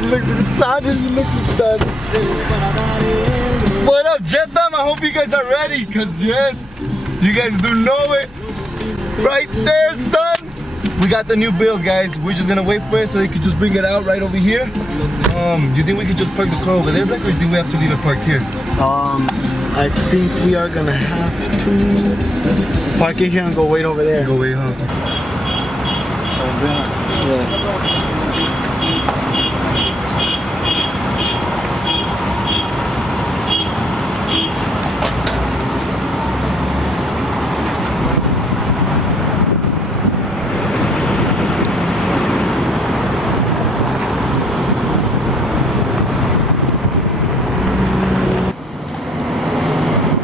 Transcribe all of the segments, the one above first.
looks excited. He looks excited. What up, Jet Fam? I hope you guys are ready, because yes, you guys do know it. Right there, son. We got the new build, guys. We're just gonna wait for it so they can just bring it out right over here. You think we could just park the car over there, Black, or do you think we have to leave it parked here? I think we are gonna have to park it here and go wait over there. Go wait, huh? Yeah.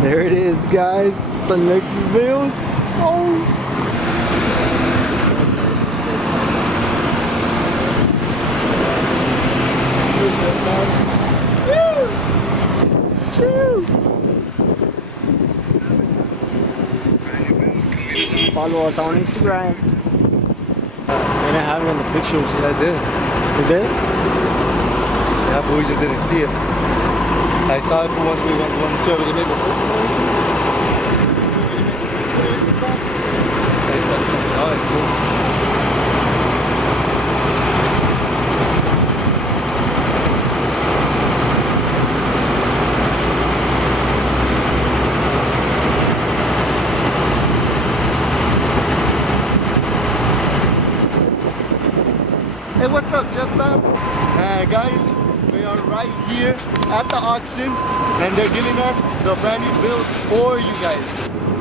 There it is, guys. The next build. Oh. Follow us on Instagram. They didn't have it in the pictures. Yeah, I did. You did? Yeah, but we just didn't see it. I saw it for once we went to one store. We can make a that's when I saw it, cool. Hey, what's up, Jeff fam? Guys, we are right here at the auction and they're giving us the brand new build for you guys.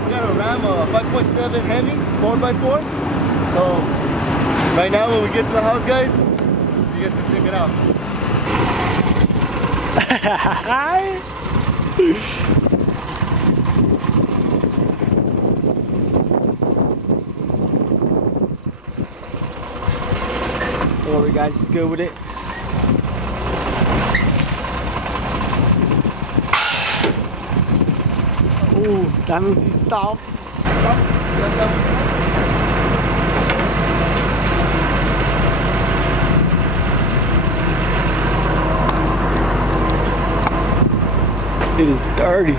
We got a Ram 5.7 Hemi 4x4. So right now when we get to the house, guys, you guys can check it out. Don't worry, guys, it's good with it. Ooh, that means you stop. It is dirty.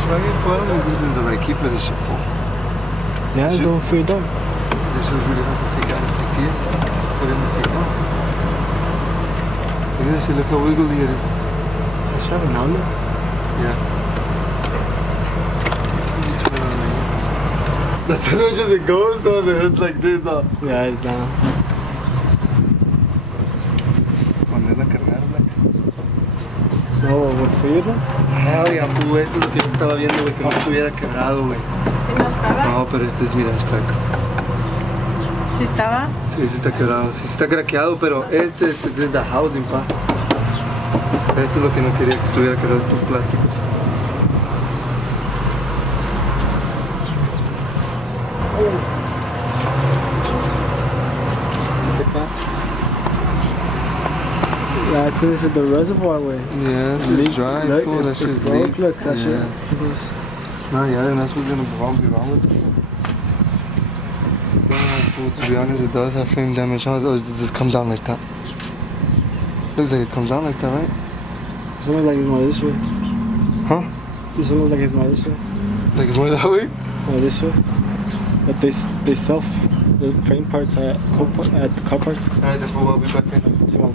Should I get photo? I think this is the right key for this shit for. Yeah, it's all for your dog. This shows we don't have to take out and take it. Put in and take out. Look at this shit, look how wiggly it is. Is that shot an outlet? Yeah. That's as much as it goes, so it's like this. Yeah, it's down. Ponerla a cargar, Black. No, what for you, no? No, ya fue, esto es lo que yo estaba viendo, güey, que no estuviera quebrado, güey. ¿No estaba? No, pero este es, mira, es crack. ¿Sí estaba? Sí, sí está quebrado, sí está craqueado, pero este es the housing, pa. Esto es lo que no quería que estuviera quebrado, estos plásticos. Yeah, I think this is the reservoir way. Yeah, this is dry, Look, fool, that it's shit's broke, leak. look, that shit. No, yeah, and that's what's gonna be wrong with it. Damn, fool, to be honest, it does have frame damage. How does this come down like that? Looks like it comes down like that, right? It's almost like it's more this way. Huh? It's almost like it's more this way. Like it's more that way? Or this way. But they sell the frame parts at car parts. Alright, then fool, I'll be back in. So,